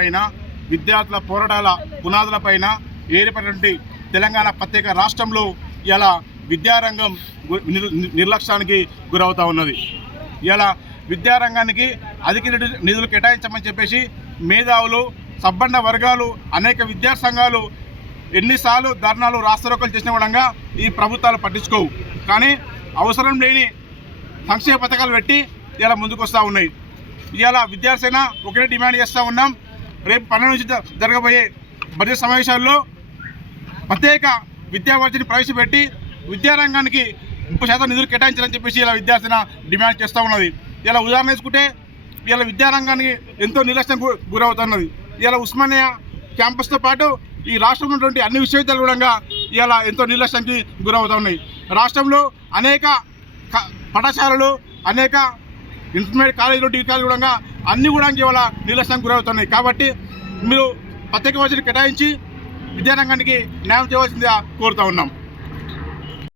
పైన విద్యార్థుల పోరాటాల పునాదులపైన ఏర్పడినటువంటి తెలంగాణ ప్రత్యేక రాష్ట్రంలో ఇలా విద్యారంగం నిర్లక్ష్యానికి గురవుతూ ఉన్నది. ఇలా విద్యారంగానికి అధిక నిధులు కేటాయించమని చెప్పేసి మేధావులు సబ్బండ వర్గాలు అనేక విద్యా సంఘాలు ఎన్నిసార్లు ధర్నాలు రాస్తారోకలు చేసిన విధంగా ఈ ప్రభుత్వాలు పట్టించుకోవు. కానీ అవసరం లేని సంక్షేమ పథకాలు పెట్టి ఇలా ముందుకు వస్తూ ఉన్నాయి. ఇవాళ విద్యాసేన ఒకటే డిమాండ్ చేస్తూ ఉన్నాం. రేపు పన్నెండు నుంచి జరగబోయే బడ్జెట్ సమావేశాల్లో ప్రత్యేక విద్యావర్తిని ప్రవేశపెట్టి విద్యారంగానికి ముప్పై శాతం నిధులు కేటాయించాలని చెప్పేసి ఇలా విద్యార్థిన డిమాండ్ చేస్తూ ఉన్నది. ఇలా ఉదాహరణ తీసుకుంటే ఇలా విద్యారంగానికి ఎంతో నిర్లక్ష్యం గు- గురవుతున్నది. ఇలా ఉస్మానియా క్యాంపస్తో పాటు ఈ రాష్ట్రంలో ఉన్నటువంటి అన్ని విశ్వవిద్యాలయాలు కూడా ఇలా ఎంతో నిర్లక్ష్యానికి గురవుతూ ఉన్నాయి రాష్ట్రంలో అనేక పాఠశాలలు అనేక ఇంటర్మీడియట్ కాలేజీలు డిగ్రీ కాలేజీలు కూడా అన్ని కూడా ఇవాళ నిర్లక్ష్యం గురవుతున్నాయి. కాబట్టి మీరు ప్రత్యేక వసతులు కేటాయించి విద్యారంగానికి న్యాయం చేయవలసిందిగా కోరుతా ఉన్నాం.